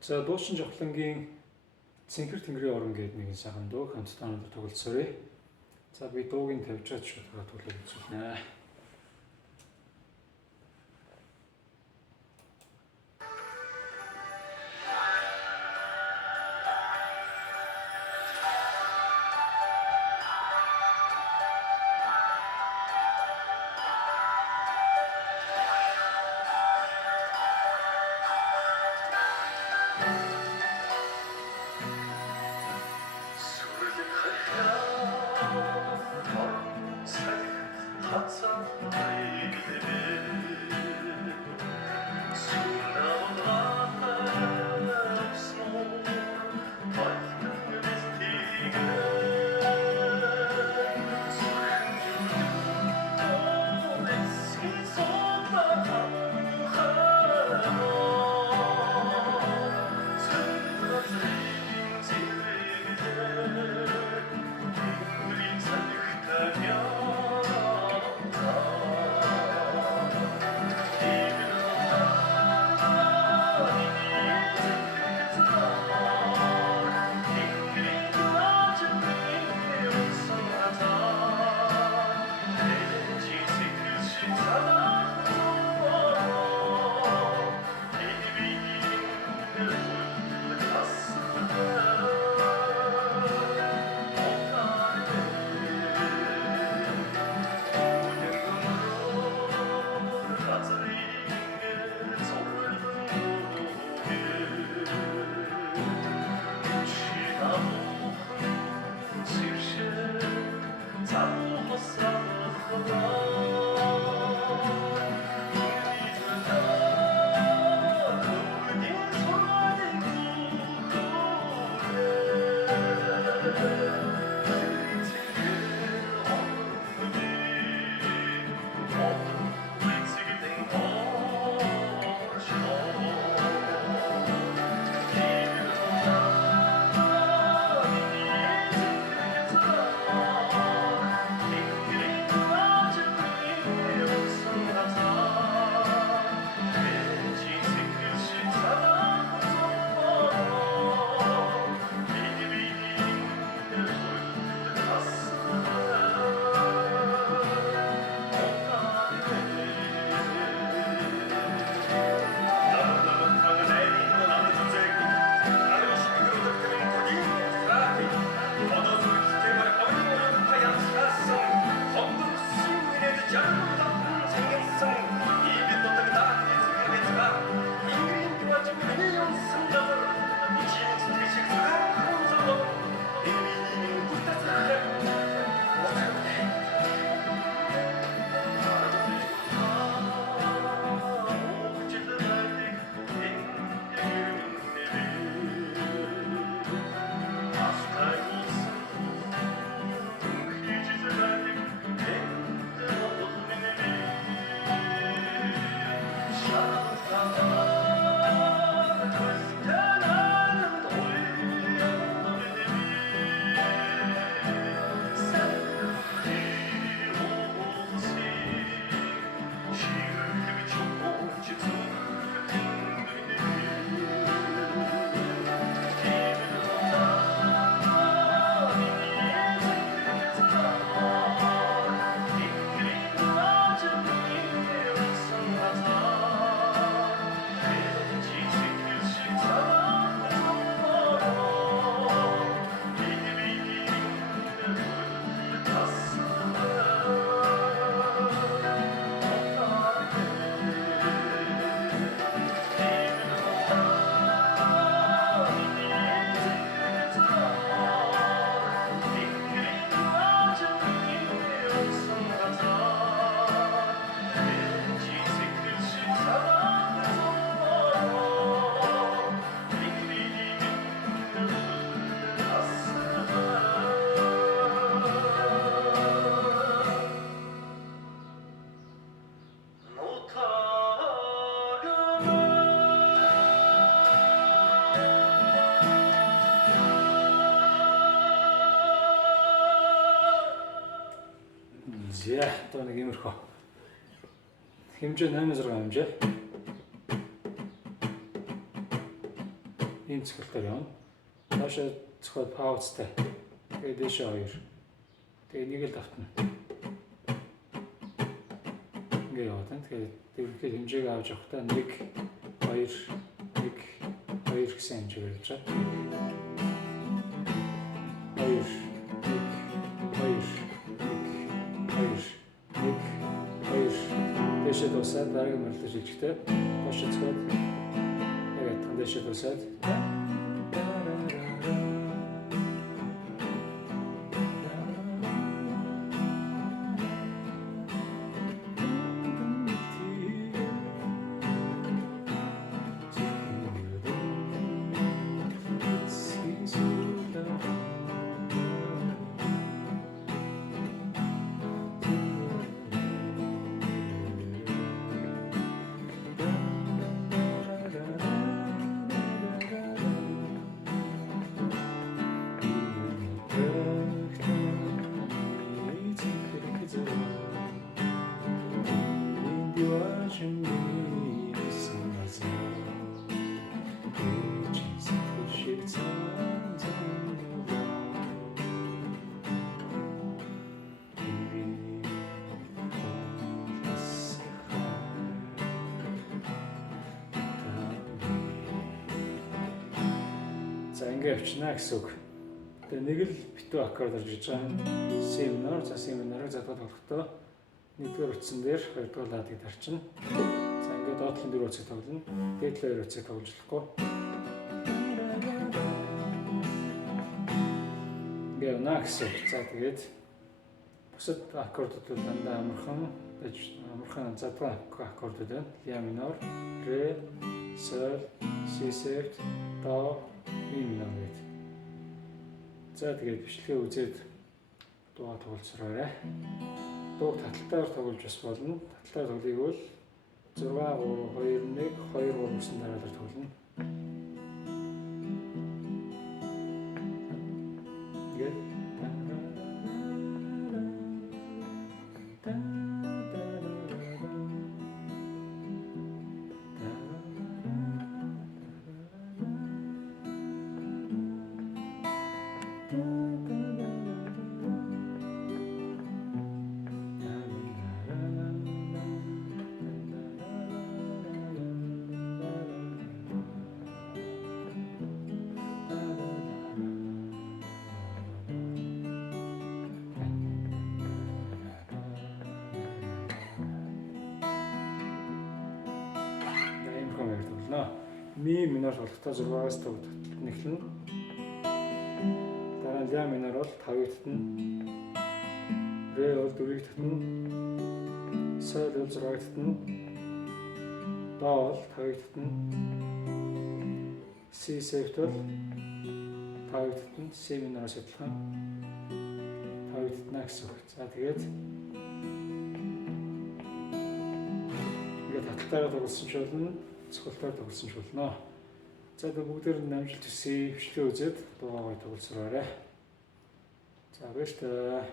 За дуучин жавхлангийн Цэнхэр тэнгэрийн орон гэдэг нэгэн сайхан дуу хамтдаа өнөөдөр тоглолцоорой. За би дуугийн тавьж чад шууд тоглож үзүүлнэ. За одоо нэг иймэрхүү хэмжээ 8-6 хэмжээ. ийм цохилтоор явна. Доошоо цохол паузтай. Тэгээд дээшээ 2. Тэгээд нэг л давтна. Ингээ яваад байна. Тэгээд ерөнхийдөө хэмжээг авч явахдаа 1 2 1 2 гэсэн хэмжээгээр явж байгаа. 2 дэшээ дуусаад дараагийн мөрөлдөж хэлжтэй. Доошоо цохол. Тэгээд дэшээ дуусаад за ингээ явчихна гэсэн үг. Тэгээ нэг л битүү аккорд орж иж байгаа. C minor, за C minor-ыг задгаад болохдоо нэгдүгээр утсан дээр хоёрдугаар ладыг дарчна. За ингээ доотлон 4 утсыг тоглоно. Дээдлээ 2 утсыг тоглож болохгүй. Ингээ явна гэсэн үг. За тэгээд бусад аккордууд дандаа амархан задгаа аккордууд байна. La minor, Re, Sol, Si sept, Do, Mi minor гэдэг. За тэгээд бичлэгээ үзээд дуу тоглолцоорой. Дууг таталтаар тоглож бас болно. Таталтаар тоглоёг бол 6 3 2 1 2 3 гэсэн дараалал тоглоно. Ингээд Ми минор болохдоо 6-аас 5 таталт нэхлэн. Дараа нь ля минор бол 5-ыг татна. Ре бол 4-ыг татна. Сол бол 6-ыг татна. До бол 5-ыг татна. Си септ бол 5-ыг татна. Си минороос адилхан 5-ыг татна гэсэн үг. За тэгээд ингээд таталтаараа тоглосон ч болно. Цохолтоор тоглосон ч болно. За бүгдээр нь амжилт хүсье. Бичлэгээ үзээд дуугаа тоглолцоорой. За баярлалаа.